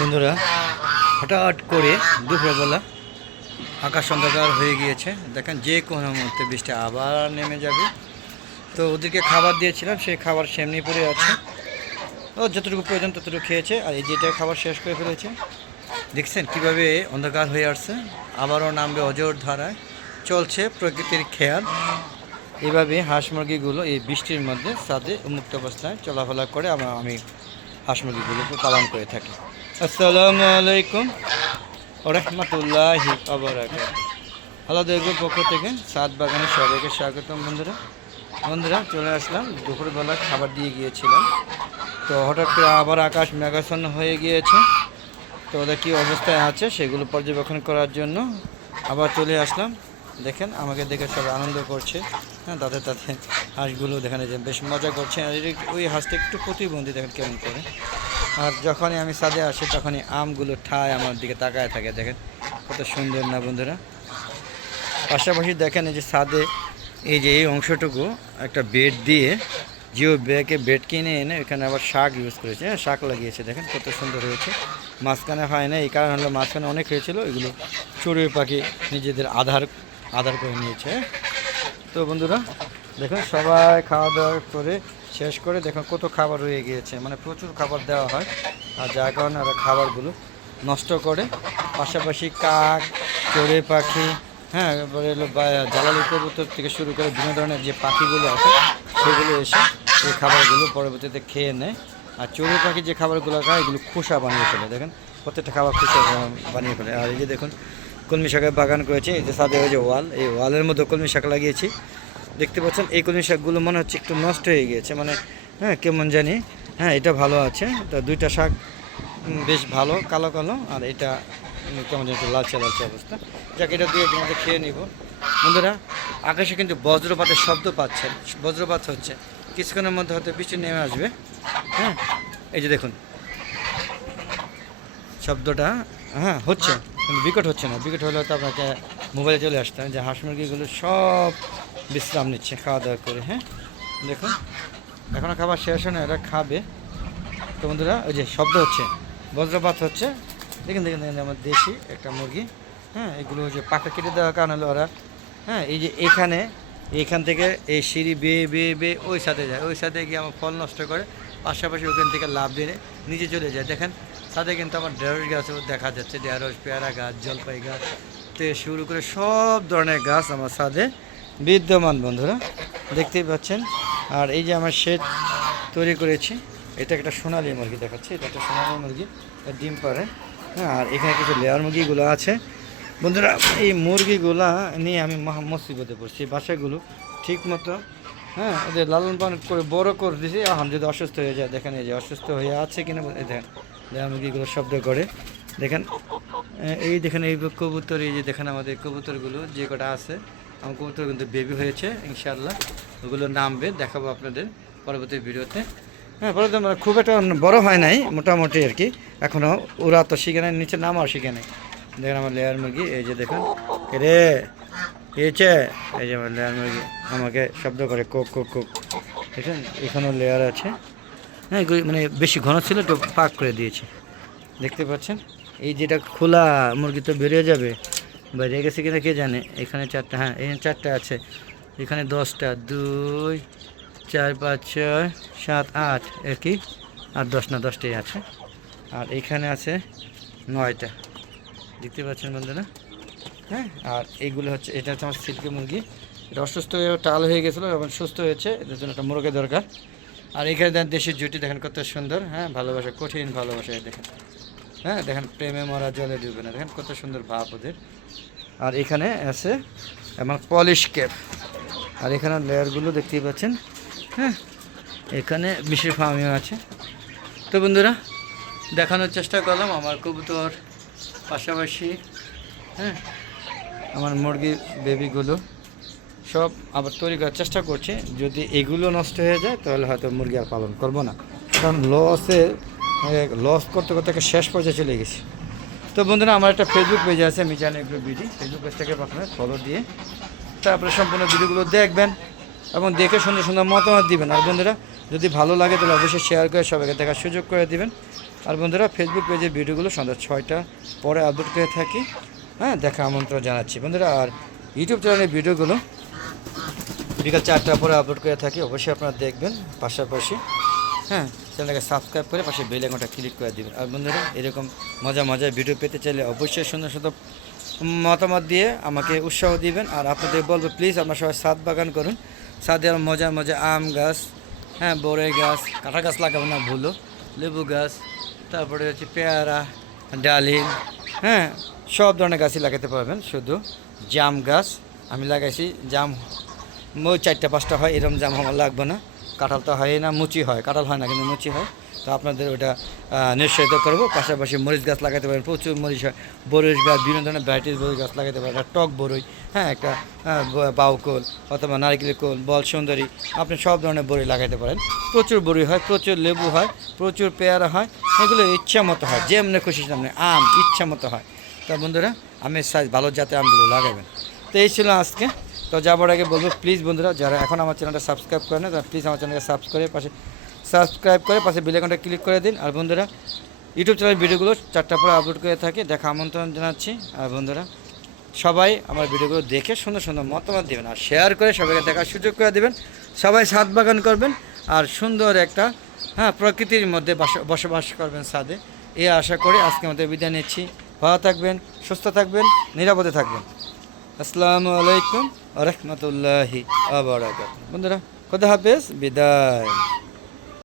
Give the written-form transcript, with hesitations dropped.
বন্ধুরা, হঠাৎ করে দুপুরবেলা আকাশ অন্ধকার হয়ে গিয়েছে। দেখেন যে কোনো মুহূর্তে বৃষ্টি আবার নেমে যাবে। তো ওদেরকে খাবার দিয়েছিলাম, সেই খাবার সেমনি পড়ে আছে। ও যতটুকু প্রয়োজন ততটুকু খেয়েছে, আর এই যেটা খাবার শেষ করে ফেলেছে। দেখছেন কিভাবে অন্ধকার হয়ে আসছে, আবারও নামবে অজর ধারায়। চলছে প্রকৃতির খেয়াল। এভাবে হাঁস মুরগিগুলো এই বৃষ্টির মধ্যে ছাদে উন্মুক্ত অবস্থায় চলাফেরা করে। আমি হাঁস মুরগিগুলোকে পালন করে থাকি। আসসালামু আলাইকুম ওয়া রাহমাতুল্লাহি ওয়া বারাকাতুহু। আলাদাগুলোর পক্ষ থেকে ছাদ বাগানে সবাইকে স্বাগতম। বন্ধুরা চলে আসলাম। দুপুরবেলা খাবার দিয়ে গিয়েছিলাম, তো হঠাৎ করে আবার আকাশ মেঘাচ্ছন্ন হয়ে গিয়েছে। তো ওদের কী অবস্থায় আছে সেগুলো পর্যবেক্ষণ করার জন্য আবার চলে আসলাম। দেখেন আমাকে দেখে সবাই আনন্দ করছে। হ্যাঁ, তাতে হাঁসগুলো দেখেন যে বেশ মজা করছে। আর ওই হাঁসটা একটু প্রতিবন্ধী, দেখেন কেমন করে। আর যখনই আমি ছাদে আসি তখনই আমগুলো ঠায় আমার দিকে তাকায় থাকে। দেখেন কত সুন্দর না বন্ধুরা। পাশাপাশি দেখেন এই যে ছাদে এই যে এই অংশটুকু একটা বেড দিয়ে, জিও ব্যাগে বেড কিনে এনে এখানে আবার শাক ইউজ করেছে। হ্যাঁ, শাক লাগিয়েছে, দেখেন কত সুন্দর হয়েছে। মাঝখানে হয় না, এই কারণ হলো মাঝখানে অনেক হয়েছিল, এগুলো চড়ুই পাখি নিজেদের আধার করে নিয়েছে। তো বন্ধুরা দেখুন, সবাই খাওয়া দাওয়া করে শেষ করে দেখুন কত খাবার রয়ে গিয়েছে। মানে প্রচুর খাবার দেওয়া হয়, আর যার কারণে ওরা খাবারগুলো নষ্ট করে। পাশাপাশি কাক, চড়ুই পাখি, হ্যাঁ, এবারে হলো জ্বালালি কবুতর থেকে শুরু করে বিভিন্ন ধরনের যে পাখিগুলো আছে সেগুলো এসে এই খাবারগুলো পরবর্তীতে খেয়ে নেয়। আর চড়ুই পাখি যে খাবারগুলো খায় এগুলো খোসা বানিয়ে ফেলে। দেখেন প্রত্যেকটা খাবার খোসা বানিয়ে ফেলে। আর এই যে দেখুন কলমি শাকের বাগান করেছে, এই যে ছাদে ওই যে ওয়াল, এই ওয়ালের মধ্যে কলমি শাক লাগিয়েছি। দেখতে পাচ্ছেন এই কলমি শাকগুলো মনে হচ্ছে একটু নষ্ট হয়ে গিয়েছে, মানে হ্যাঁ কেমন জানি। হ্যাঁ, এটা ভালো আছে। তো দুইটা শাক বেশ ভালো, কালো কালো, আর এটা কেমন যেন একটু লালচে লালচে অবস্থা। যাক, এটা দিয়ে তোমাদের খেয়ে নিব। বন্ধুরা, আকাশে কিন্তু বজ্রপাতের শব্দ পাচ্ছেন, বজ্রপাত হচ্ছে। কিছুক্ষণের মধ্যে হয়তো বৃষ্টি নেমে আসবে। হ্যাঁ, এই যে দেখুন শব্দটা, হ্যাঁ হচ্ছে, কিন্তু বিকট হচ্ছে না। বিকট হলে হয়তো আপনাকে মোবাইলে চলে আসতাম। যে হাঁস মুরগিগুলো সব বিশ্রাম নিচ্ছে খাওয়া দাওয়া করে। হ্যাঁ, দেখুন এখনও খাবার শেষ হয় না, এরা খাবে। তো বন্ধুরা ওই যে শব্দ হচ্ছে, বজ্রপাত হচ্ছে। দেখেন দেখেন দেখেন আমার দেশি একটা মুরগি। হ্যাঁ, এগুলো যে পাখা কেটে দেওয়ার কারণ হলো ওরা, হ্যাঁ, এই যে এইখান থেকে এই সিঁড়ি বেয়ে বেয়ে বেয়ে ওই সাথে যায়, ওই সাথে গিয়ে আমার ফল নষ্ট করে। পাশাপাশি ওখান থেকে লাভ দিয়ে নিচে চলে যায়। দেখেন সাথে কিন্তু আমার ঢেঁড়স গাছও দেখা যাচ্ছে, ঢেঁড়স, পেয়ারা গাছ, জলপাই গাছ থেকে শুরু করে সব ধরনের গাছ আমার ছাদে বিদ্যমান। বন্ধুরা দেখতেই পাচ্ছেন। আর এই যে আমার শেড তৈরি করেছি, এটা একটা সোনালী মুরগি দেখাচ্ছে, এটা একটা সোনালী মুরগি, ডিম পারে। হ্যাঁ, আর এখানে কিছু লেয়ার মুরগিগুলো আছে। বন্ধুরা এই মুরগিগুলা নিয়ে আমি মুসিবতে পড়ছি। বাসাগুলো ঠিক মতো, হ্যাঁ, ওদের লালন পালন করে বড় করে দিয়েছি। এখন যদি অসুস্থ হয়ে যায়, দেখেন এই যে অসুস্থ হয়ে আছে কিনা, দেখেন লেয়ার মুরগিগুলো শব্দ করে। দেখেন এই দেখেন এই কবুতর, এই যে দেখেন আমাদের কবুতরগুলো যে কটা আছে, আমার কবুতর কিন্তু বেবি হয়েছে। ইনশাআল্লাহ ওগুলো নামবে, দেখাবো আপনাদের পরবর্তী ভিডিওতে। হ্যাঁ, পরবর্তী খুব একটা বড় হয় নাই, মোটামুটি আর কি। এখনও ওরা তো শিখে নেয়, নিচে নামাও শিখে নেয়। দেখেন আমার লেয়ার মুরগি, এই যে দেখুন রে হয়েছে, এই যে আমার লেয়ার মুরগি আমাকে শব্দ করে কোক কোক কোক। দেখেন এখানেও লেয়ার আছে। হ্যাঁ, মানে বেশি ঘন ছিল তো পাক করে দিয়েছে, দেখতে পাচ্ছেন। এই যেটা খোলা মুরগি তো বেরিয়ে যাবে, বেরিয়ে গেছে কিনা কে জানে। এখানে চারটা, হ্যাঁ এখানে চারটা আছে, এখানে 10টা, 2 4 5 6 7 8, কি আর 10 না, 10টাই আছে। আর এখানে আছে 9টা, দেখতে পাচ্ছেন বন্ধুরা। হ্যাঁ, আর এইগুলো হচ্ছে, এটা হচ্ছে আমার সিল্কি মুরগি। এটা অসুস্থ হয়ে টাল হয়ে গেছিলো, এবং সুস্থ হয়েছে, এদের জন্য একটা মুরগি দরকার। আর এখানে দেখেন দেশের জুটি, দেখেন কত সুন্দর। হ্যাঁ, ভালোবাসা, কঠিন ভালোবাসা দেখেন। হ্যাঁ, দেখেন প্রেমে মরা জলে ডুবে না, দেখেন কত সুন্দর ভাব ওদের। আর এখানে আছে আমার পলিশ ক্যাপ। আর এখানে লেয়ারগুলো দেখতেই পাচ্ছেন। হ্যাঁ, এখানে মিশির ফার্মিও আছে। তো বন্ধুরা দেখানোর চেষ্টা করলাম আমার কবুতর, পাশাপাশি হ্যাঁ আমার মুরগি বেবিগুলো সব আবার তৈরি করার চেষ্টা করছি। যদি এগুলো নষ্ট হয়ে যায় তাহলে হয়তো মুরগি আর পালন করবো না, কারণ লস করতে করতে একটা শেষ পর্যায়ে চলে গেছি। তো বন্ধুরা আমার একটা ফেসবুক পেজ আছে, মিজান এগ্রো বিডি, ফেসবুক পেজটাকে আপনারা ফলো দিয়ে তারপরে সম্পূর্ণ ভিডিওগুলো দেখবেন এবং দেখে সুন্দর সুন্দর মতামত দিবেন। আর বন্ধুরা যদি ভালো লাগে তাহলে অবশ্যই শেয়ার করে সবাইকে দেখার সুযোগ করে দিবেন। আর বন্ধুরা ফেসবুক পেজে ভিডিওগুলো সন্ধ্যা 6টার পরে আপলোড করে থাকি। হ্যাঁ, দেখা আমন্ত্রণ জানাচ্ছি বন্ধুরা। আর ইউটিউব চ্যানেলের ভিডিওগুলো বিকাল 4টার পরে আপলোড করে থাকি, অবশ্যই আপনারা দেখবেন। পাশাপাশি হ্যাঁ, চ্যানেলটাকে সাবস্ক্রাইব করে পাশে বেল আইকনটা ক্লিক করে দেবেন। আর বন্ধুরা এরকম মজার ভিডিও পেতে চাইলে অবশ্যই সুন্দর সুন্দর মতামত দিয়ে আমাকে উৎসাহ দিবেন। আর আপনাদের বলবো প্লিজ আপনারা সবাই ছাদ বাগান করুন। ছাদে আর মজার আম গাছ, হ্যাঁ, বড়ই গাছ, কাঁঠাল গাছ লাগাবেন না ভুলো, লেবু গাছ, তারপরে হচ্ছে পেয়ারা, ডালিম, হ্যাঁ, সব ধরনের গাছই লাগাতে পারবেন। শুধু জাম গাছ আমি লাগাইছি, জাম 4-5টা হয়, এরকম জাম আমার লাগবে না। কাঁঠাল তো হয় না, মুচি হয়, কাঁঠাল হয় না কিন্তু মুচি হয়। তো আপনাদের ওটা নিশ্চয়িত করবো। পাশাপাশি মরিচ গাছ লাগাতে পারেন, প্রচুর মরিচ হয়। বরই গাছ, বিভিন্ন ধরনের ভ্যারাইটিস বরই গাছ লাগাতে পারেন। একটা টক বরই, হ্যাঁ, একটা বাউকোল অথবা নারিকেলের কোল, বল সুন্দরী, আপনি সব ধরনের বরই লাগাতে পারেন। প্রচুর বরই হয়, প্রচুর লেবু হয়, প্রচুর পেয়ারা হয়। এগুলো ইচ্ছা মতো হয়, যেমনি খুশি সামনে আম ইচ্ছা মতো হয়। তো বন্ধুরা আমের সাইজ ভালো জাতের আমগুলো লাগাবেন। তো এই ছিল আজকে। তো যাবার আগে বলবো প্লিজ বন্ধুরা, যারা এখন আমার চ্যানেলটা সাবস্ক্রাইব করে না, তারা প্লিজ আমার চ্যানেলকে সাবস্ক্রাইব করে পাশে বেল আইকনটা ক্লিক করে দিন। আর বন্ধুরা ইউটিউব চ্যানেলের ভিডিওগুলো 4টার পরে আপলোড করে থাকে, দেখা আমন্ত্রণ জানাচ্ছি। আর বন্ধুরা সবাই আমার ভিডিওগুলো দেখে সুন্দর সুন্দর মতামত দেবেন আর শেয়ার করে সবাইকে দেখার সুযোগ করে দেবেন। সবাই ছাদ বাগান করবেন আর সুন্দর একটা, হ্যাঁ, প্রকৃতির মধ্যে বসবাস করবেন ছাদে। এই আশা করে আজকে আমাদের বিদায় নিচ্ছি। ভালো থাকবেন, সুস্থ থাকবেন, নিরাপদে থাকবেন। আসসালামু আলাইকুম ওয়া রাহমাতুল্লাহি ওয়া বারাকাতুহু। বন্ধুরা খোদা হাফেজ, বিদায়।